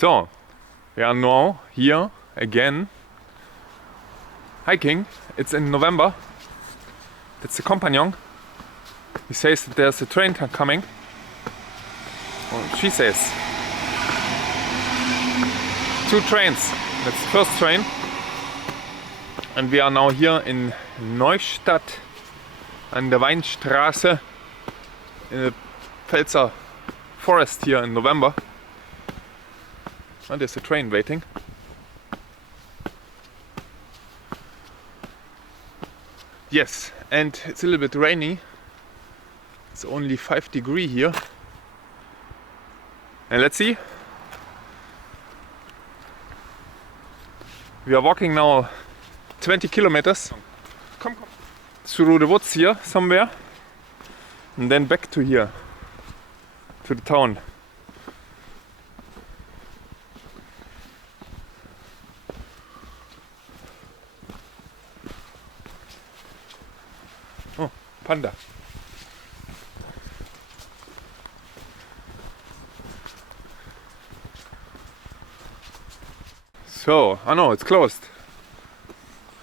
So, we are now here again hiking. It's in November. That's the companion. He says that there's a train coming. Well, she says 2 trains. That's the first train. And we are now here in Neustadt an der Weinstraße in the Pfälzer Forest here in November. And there's a train waiting. Yes, and it's a little bit rainy. It's only 5 degrees here. And let's see. We are walking now 20 kilometers through the woods here somewhere. And then back to here, to the town. Oh, panda. So, oh no, it's closed.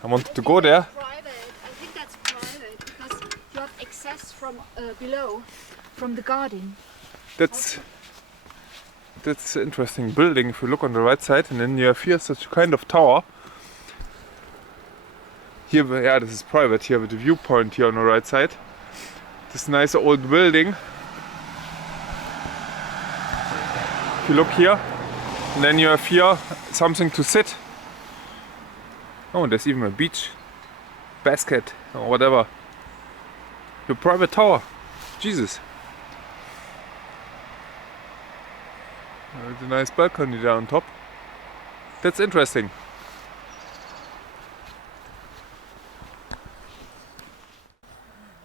I wanted to go there. Private. I think that's private because you have access from below, from the garden. That's an interesting building if you look on the right side, and then you have here such a kind of tower. Here, yeah, this is private here with the viewpoint here on the right side. This nice old building. If you look here, and then you have here something to sit. Oh, there's even a beach basket or whatever. Your private tower. Jesus. There's a nice balcony there on top. That's interesting.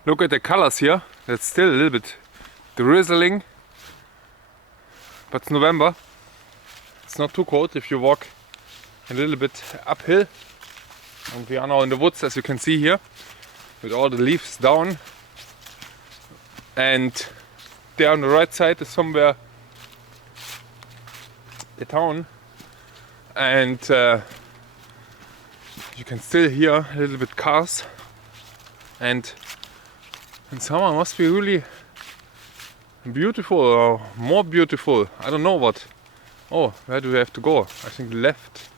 Look at the colors here. That's still a little bit drizzling. But it's November. It's not too cold if you walk a little bit uphill. And we are now in the woods, as you can see here, with all the leaves down. And there on the right side is somewhere the town. And you can still hear a little bit cars. And in summer must be really beautiful or more beautiful. I don't know what. Oh, where do we have to go? I think left.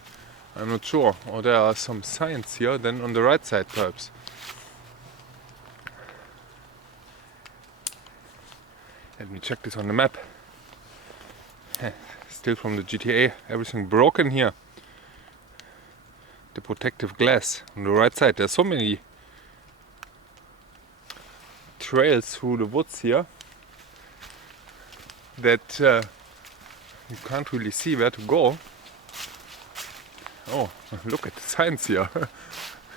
I'm not sure. Or there are some signs here, then on the right side perhaps. Let me check this on the map. Still from the GTA. Everything broken here. The protective glass on the right side. There's so many trails through the woods here that you can't really see where to go. Oh, look at the signs here.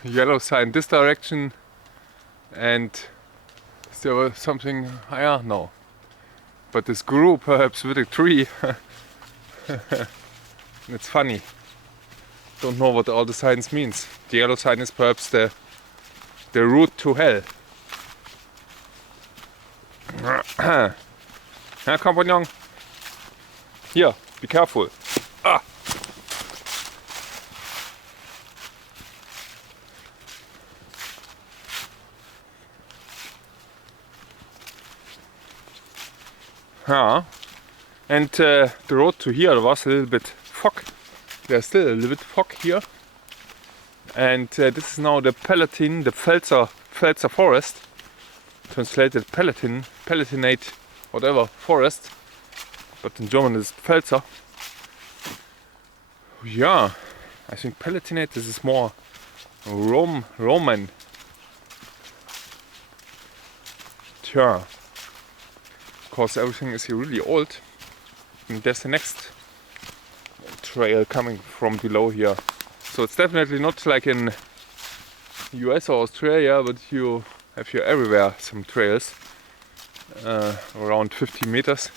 Yellow sign this direction, and is there something higher? No. But this grew perhaps with a tree. It's funny. Don't know what all the signs means. The yellow sign is perhaps the route to hell. Ja, compagnon. Here, be careful. Ah. Yeah. And the road to here was a little bit fog. There's still a little bit fog here. And this is now the Palatinate, the Pfälzer Forest. Translated Palatinate, whatever, forest. But in German it's Pfälzer. Yeah, I think Palatinate, this is more Roman. Tja, of course everything is here really old. And there's the next trail coming from below here. So it's definitely not like in US or Australia, but you have here everywhere some trails. Around 50 meters.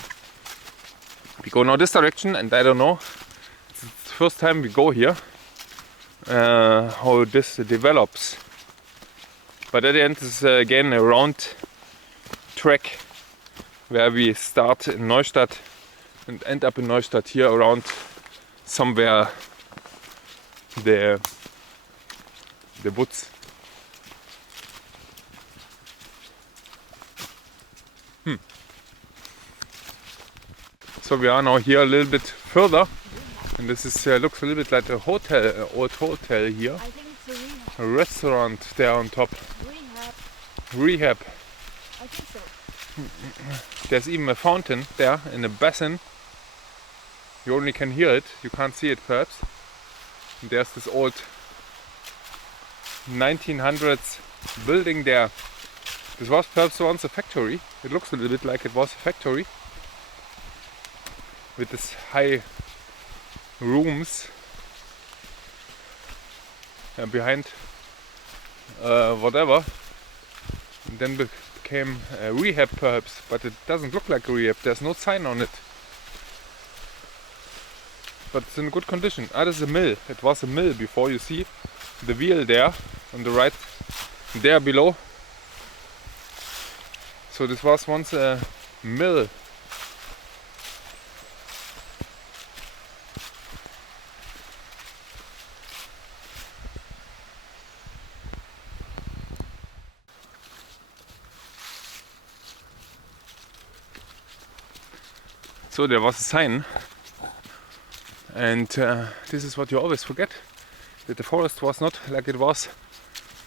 We go now this direction, and I don't know, it's the first time we go here, how this develops. But at the end is again a round track where we start in Neustadt and end up in Neustadt here around somewhere the woods. So we are now here a little bit further, and this is looks a little bit like a hotel, old hotel here. I think it's a A restaurant there on top. rehab. Rehab. I think so. There's even a fountain there in a basin. You only can hear it, you can't see it perhaps. And there's this old 1900s building there. This was perhaps once a factory. It looks a little bit like it was a factory. With this high rooms behind whatever. And then became a rehab perhaps, but it doesn't look like a rehab. There's no sign on it. But it's in good condition. Ah, this is a mill. It was a mill before. You see the wheel there on the right, there below. So this was once a mill. So there was a sign, and this is what you always forget, that the forest was not like it was,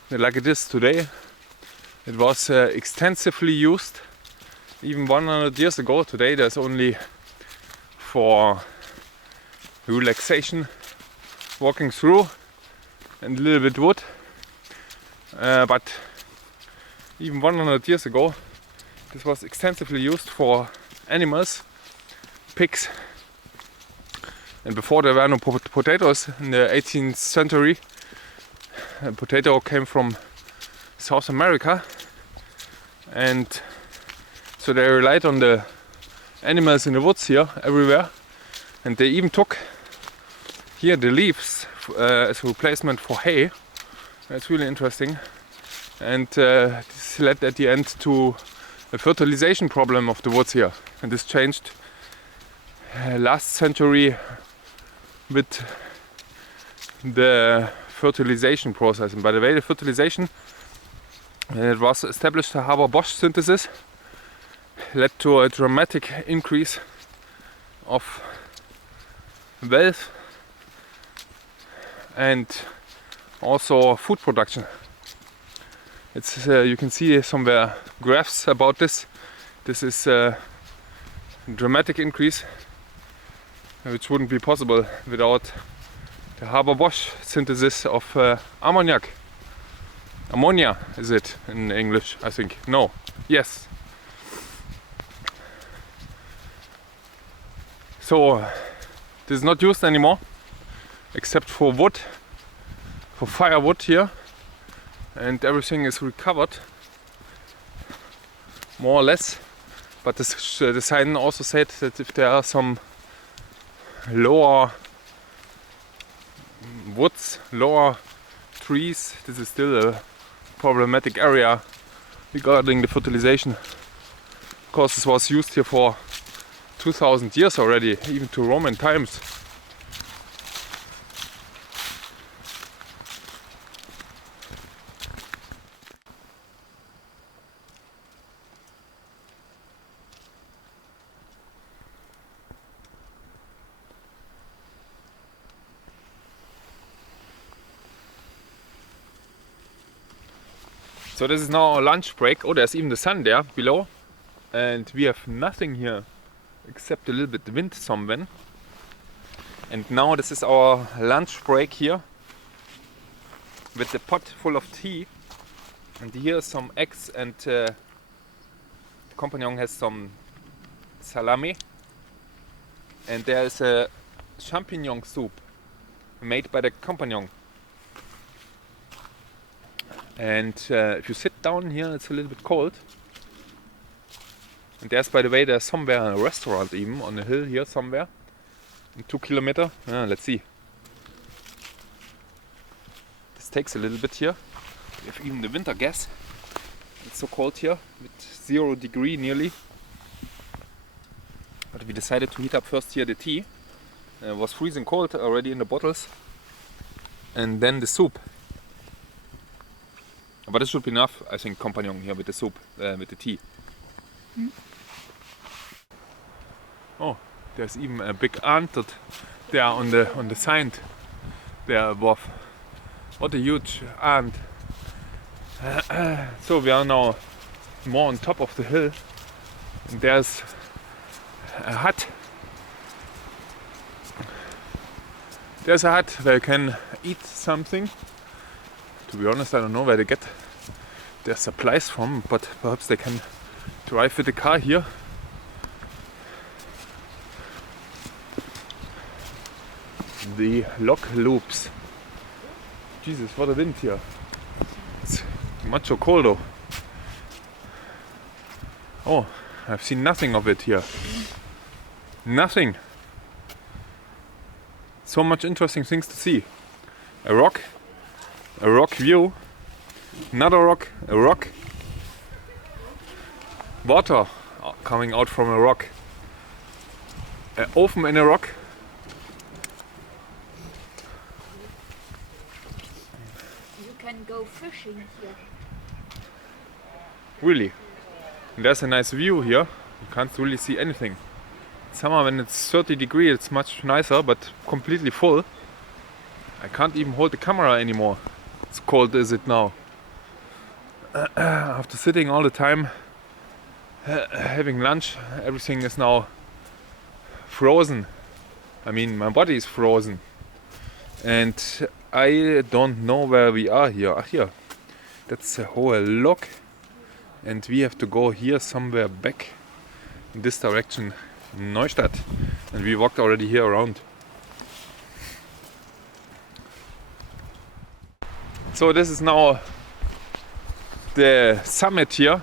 like it is today. It was extensively used even 100 years ago. Today there's only for relaxation, walking through, and a little bit wood. But even 100 years ago this was extensively used for animals, pigs, and before there were no potatoes in the 18th century. A potato came from South America, and so they relied on the animals in the woods here everywhere, and they even took here the leaves as a replacement for hay. That's really interesting, and this led at the end to a fertilization problem of the woods here, and this changed last century with the fertilization process. And by the way, the fertilization, it was established, the Haber-Bosch synthesis led to a dramatic increase of wealth and also food production. It's you can see somewhere graphs about this. This is a dramatic increase, which wouldn't be possible without the Haber-Bosch synthesis of ammoniac. Ammonia is it in English, I think. No. Yes. So this is not used anymore, except for wood, for firewood here, and everything is recovered, more or less. But this, the sign also said that if there are some lower woods, lower trees, this is still a problematic area regarding the fertilization. Of course, this was used here for 2000 years already, even to Roman times. So this is now a lunch break. Oh, there's even the sun there below, and we have nothing here except a little bit wind somewhere. And now this is our lunch break here with the pot full of tea, and here are some eggs, and the companion has some salami, and there is a champignon soup made by the companion. And if you sit down here, it's a little bit cold. And there's, by the way, there's somewhere a restaurant even on the hill here somewhere, in 2 kilometers. Let's see. This takes a little bit here. We have even the winter gas. It's so cold here, with 0 degree nearly. But we decided to heat up first here the tea. It was freezing cold already in the bottles. And then the soup. But this should be enough, I think, compagnon here with the soup, with the tea. Oh, there's even a big ant there on the sign there above. What a huge ant. So we are now more on top of the hill. And there's a hut. There's a hut where you can eat something. To be honest, I don't know where they get their supplies from, but perhaps they can drive with the car here. The log loops. Jesus, what a wind here. It's mucho coldo. Oh, I've seen nothing of it here. Nothing. So much interesting things to see. A rock view, another rock, a rock, water coming out from a rock, an oven in a rock, You can go fishing here. really. And there's a nice view here, you can't really see anything. Summer when it's 30 degrees it's much nicer, but completely full. I can't even hold the camera anymore. It's cold is it now. After sitting all the time, having lunch, everything is now frozen. I mean, my body is frozen. And I don't know where we are here. Ah, here. That's a whole log. And we have to go here somewhere back in this direction, Neustadt. And we walked already here around. So this is now the summit here.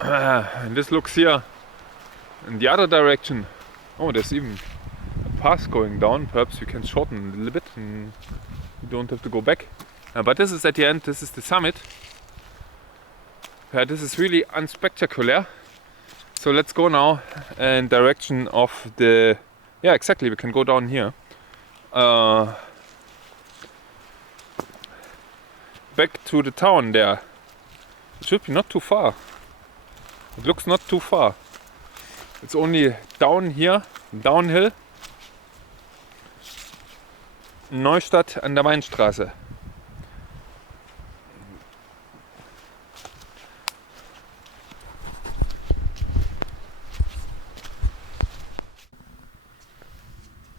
And this looks here in the other direction. Oh, there's even a path going down. Perhaps we can shorten a little bit and you don't have to go back. But this is at the end, this is the summit. This is really unspectacular. So let's go now in direction of the... Yeah, exactly, we can go down here. Back to the town there. It should be not too far. It looks not too far. It's only down here, downhill. Neustadt an der Weinstraße.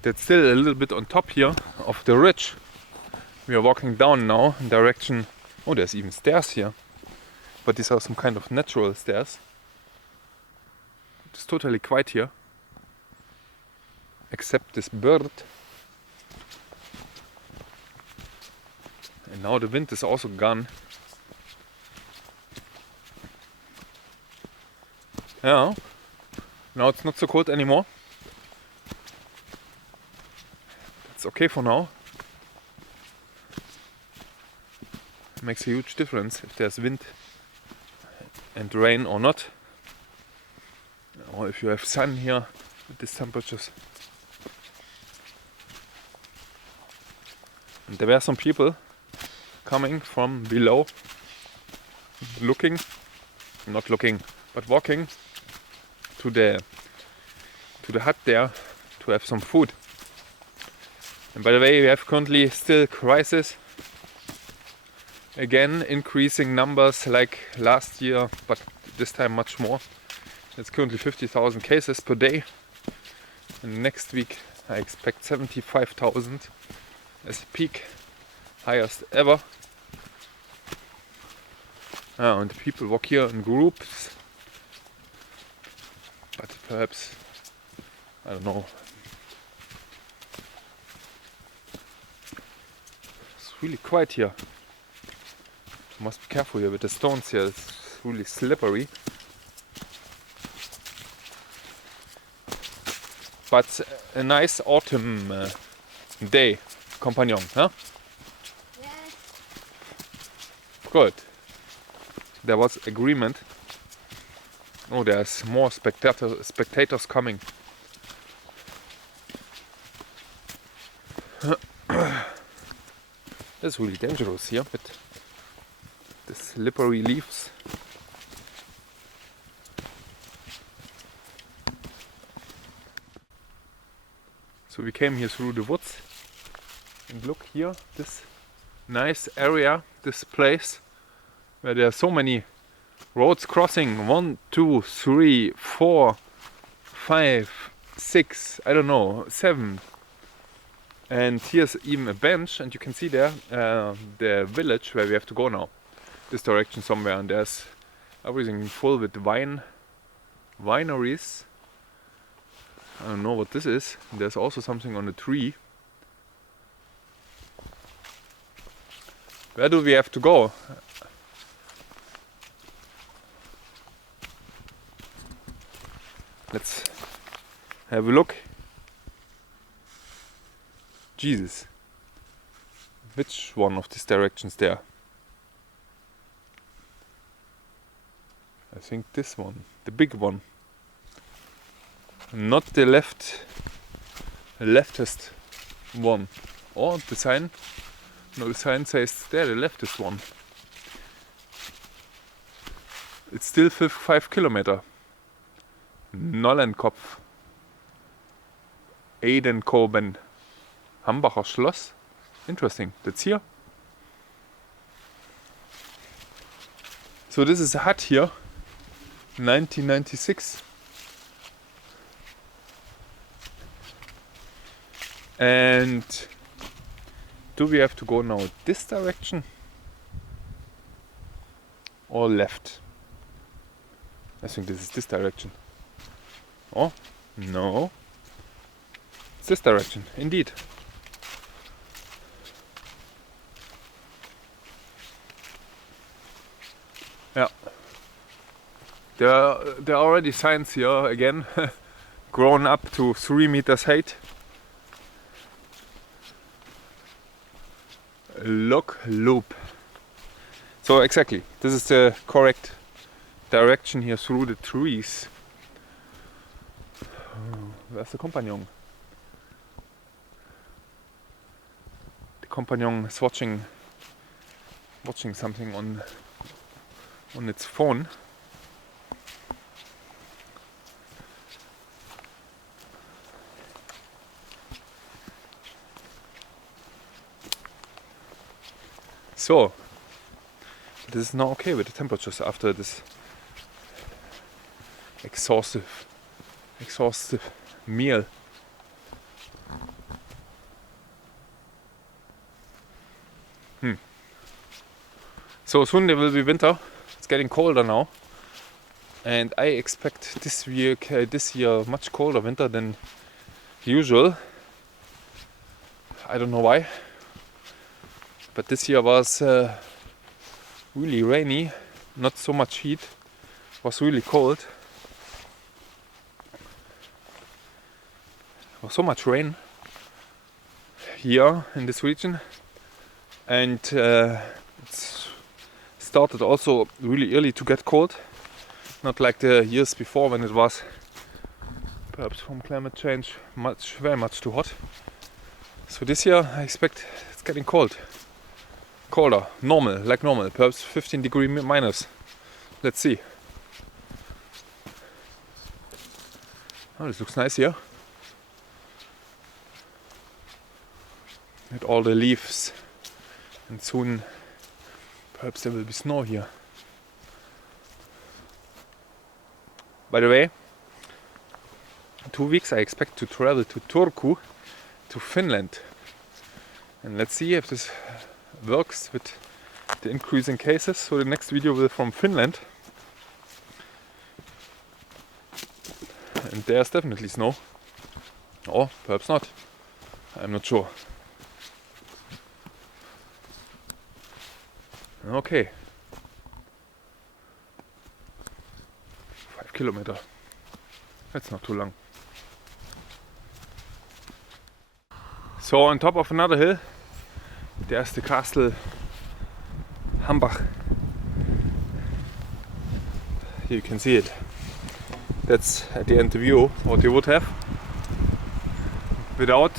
That's still a little bit on top here of the ridge. We are walking down now in direction... Oh, there's even stairs here. But these are some kind of natural stairs. It's totally quiet here. Except this bird. And now the wind is also gone. Yeah. Now it's not so cold anymore. It's okay for now. It makes a huge difference if there's wind and rain or not. Or if you have sun here with these temperatures. And there were some people coming from below, not looking, but walking to the hut there to have some food. And by the way, we have currently still crisis. Again, increasing numbers like last year, but this time much more. It's currently 50,000 cases per day. And next week I expect 75,000 as a peak, highest ever. And people walk here in groups. But perhaps, I don't know. It's really quiet here. You must be careful here with the stones here, it's really slippery. But a nice autumn day, compagnon, huh? Yes. Good. There was agreement. Oh, there's more spectators coming. That's really dangerous here with the slippery leaves. So we came here through the woods, and look here, this nice area, this place where there are so many roads crossing. 1, 2, 3, 4, 5, 6, I don't know, 7. And here's even a bench, and you can see there the village where we have to go now. This direction somewhere, and there's everything full with wineries. I don't know what this is. There's also something on a tree. Where do we have to go? Let's have a look. Jesus. Which one of these directions there? I think this one, the big one. Not the leftist one. Or the sign. No, the sign says there, the leftist one. It's still 5 kilometer. Nollenkopf. Edenkoben. Hambacher Schloss. Interesting. That's here. So this is a hut here. 1996. And do we have to go now this direction or left? I think this is this direction. Oh, no. It's this direction, indeed. Yeah. There are already signs here again, grown up to 3 meters height. Look loop. So exactly, this is the correct direction here through the trees. Oh, where's the companion? The companion is watching something on its phone. So, this is now okay with the temperatures after this exhaustive meal. So soon there will be winter. It's getting colder now, and I expect this year much colder winter than usual. I don't know why. But this year was really rainy, not so much heat, it was really cold. There was so much rain here in this region, and it started also really early to get cold, not like the years before when it was, perhaps from climate change, very much too hot. So this year I expect it's getting cold. Colder, like normal, perhaps 15 degree minus. Let's see. Oh, this looks nice here. With all the leaves, and soon perhaps there will be snow here. By the way, 2 weeks I expect to travel to Turku, to Finland, and let's see if this works with the increasing cases. So the next video will be from Finland, and there's definitely snow, or perhaps not, I'm not sure. Okay, 5 kilometer, that's not too long. So on top of another hill, there's the castle Hambach. Here you can see it. That's at the end the view what you would have without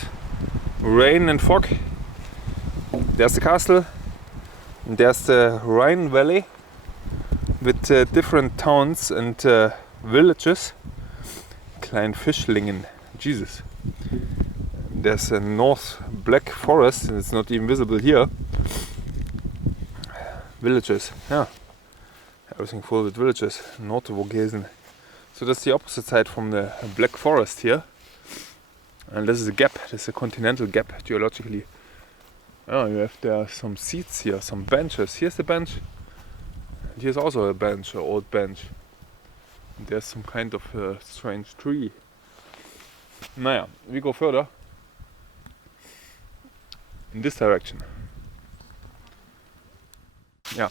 rain and fog. There's the castle, and there's the Rhine Valley with different towns and villages. Klein Fischlingen, Jesus. There's a North Black Forest, and it's not even visible here. Villages, yeah. Everything full with villages. Nordvogesen. So that's the opposite side from the Black Forest here. And this is a gap, this is a continental gap geologically. Oh, you have there some seats here, some benches. Here's the bench. And here's also a bench, an old bench. And there's some kind of strange tree. Naja, we go further. In this direction. Yeah.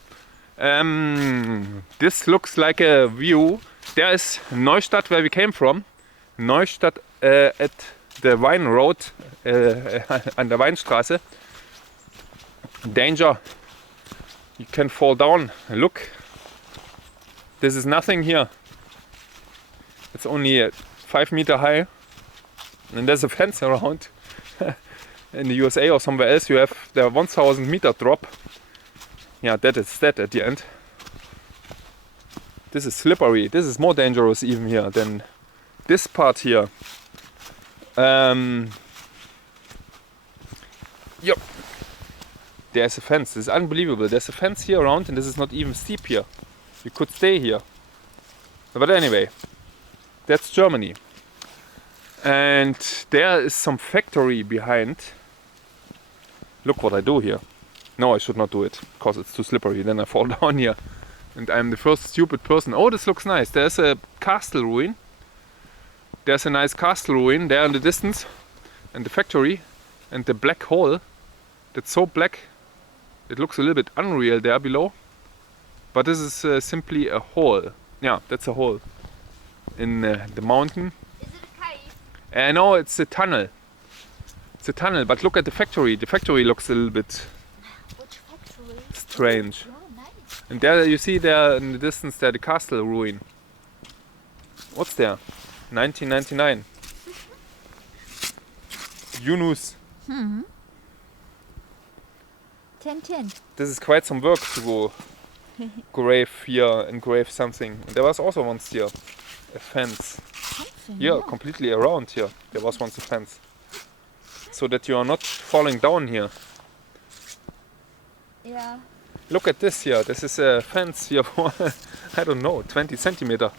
This looks like a view. There is Neustadt, where we came from. Neustadt at the Wine Road, an der Weinstraße. Danger. You can fall down. Look. This is nothing here. It's only 5 meters high. And there's a fence around. In the USA or somewhere else you have the 1000 meter drop. Yeah, that is that at the end. This is slippery. This is more dangerous even here than this part here. Yep. There's a fence. This is unbelievable. There's a fence here around, and this is not even steep here. You could stay here. But anyway, that's Germany. And there is some factory behind. Look what I do here. No, I should not do it, because it's too slippery. Then I fall down here. And I'm the first stupid person. Oh, this looks nice. There's a castle ruin. There's a nice castle ruin there in the distance. And the factory. And the black hole. That's so black. It looks a little bit unreal there below. But this is simply a hole. Yeah, that's a hole. In the mountain. Is it a cave? No, it's a tunnel. It's a tunnel, but look at the factory. The factory looks a little bit Which factory? strange. Oh, nice. And there you see there in the distance there the castle ruin. What's there? 1999. Yunus. 1010. This is quite some work to go grave here and grave something. And there was also once here a fence. Yeah, completely around here. There was once a fence. So that you are not falling down here. Yeah. Look at this here. This is a fence here for, I don't know, 20 centimeter.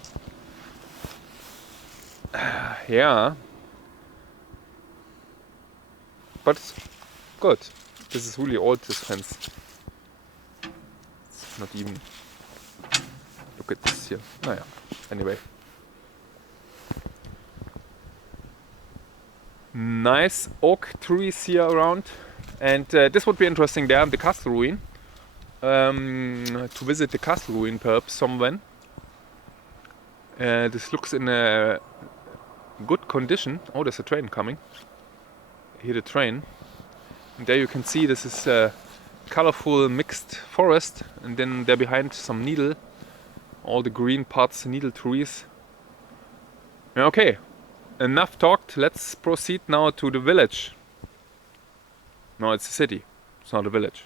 Yeah. But it's good. This is really old, this fence. It's not even... Look at this here. Naja, anyway. Nice oak trees here around. And this would be interesting there, the castle ruin. To visit the castle ruin perhaps someone. This looks in a good condition. Oh, there's a train coming. I hear the train. And there you can see this is a colorful mixed forest. And then there behind some needle. All the green parts, needle trees. Okay, enough talked. Let's proceed now to the village. No, it's a city. It's not a village.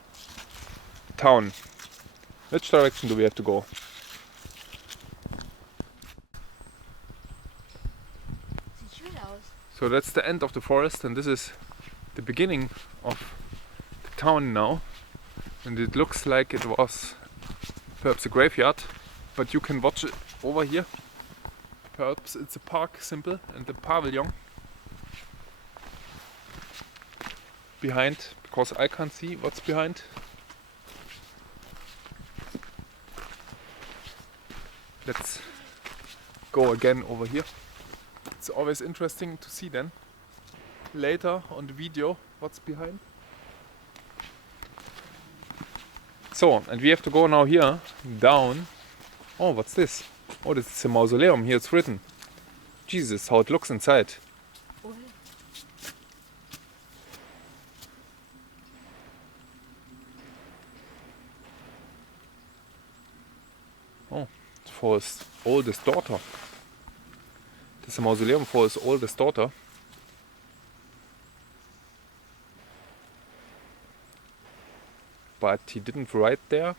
Town. Which direction do we have to go? So that's the end of the forest, and this is the beginning of the town now. And it looks like it was perhaps a graveyard, but you can watch it over here. Perhaps it's a park, simple, and the pavilion behind, because I can't see what's behind. Let's go again over here. It's always interesting to see then later on the video what's behind. So, and we have to go now here down. Oh, what's this? Oh, this is a mausoleum. Here it's written. Jesus, how it looks inside. Oh, it's for his oldest daughter. This is a mausoleum for his oldest daughter. but he didn't write there.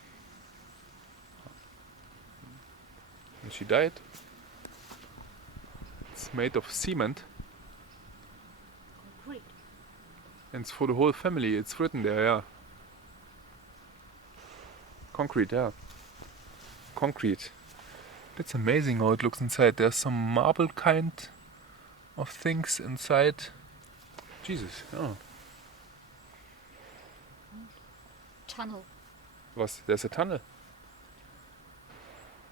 And she died. It's made of cement. Concrete. And it's for the whole family. It's written there, yeah. Concrete, yeah. Concrete. It's amazing how it looks inside. There's some marble kind of things inside. Jesus, yeah. Tunnel. There's a tunnel.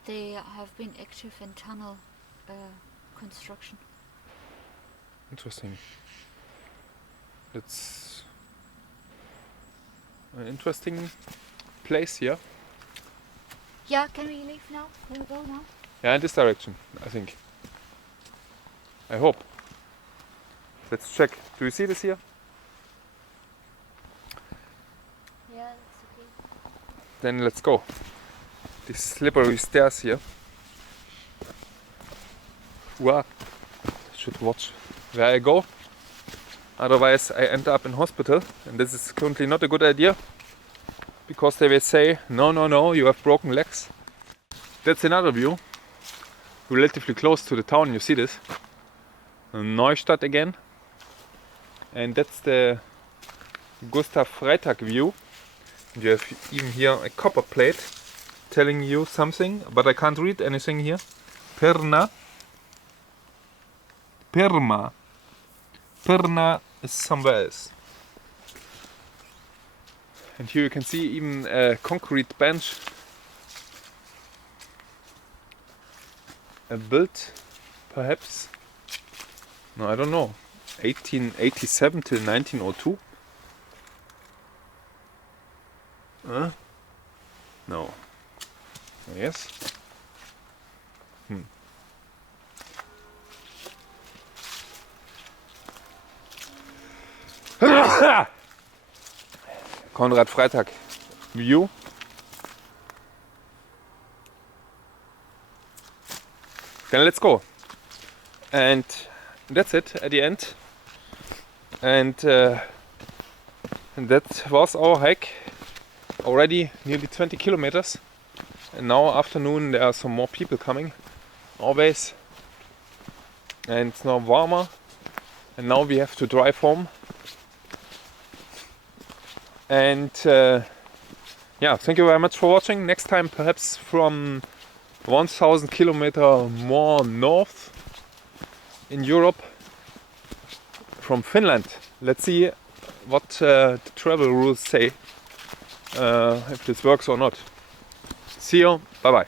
They have been active in tunnel construction. Interesting. It's an interesting place here. Yeah, can we leave now? Can we go now? Yeah, in this direction, I think. I hope. Let's check. Do you see this here? Yeah, that's okay. Then let's go. These slippery stairs here. Wow. Should watch where I go. Otherwise I end up in hospital, and this is currently not a good idea. Because they will say, no, you have broken legs. That's another view. Relatively close to the town, you see this. Neustadt again. And that's the Guster Freitag view. You have even here a copper plate telling you something, but I can't read anything here. Perna. Perma. Perna is somewhere else. And here you can see even a concrete bench built, perhaps, no, I don't know, 1887 till 1902. No. Yes. Konrad Freitag view. Then let's go. And that's it at the end. And that was our hike. Already nearly 20 kilometers. And now afternoon there are some more people coming. Always. And it's now warmer. And now we have to drive home. And yeah, thank you very much for watching. Next time perhaps from 1000 kilometers more north in Europe, from Finland. Let's see what the travel rules say, if this works or not. See you, bye bye.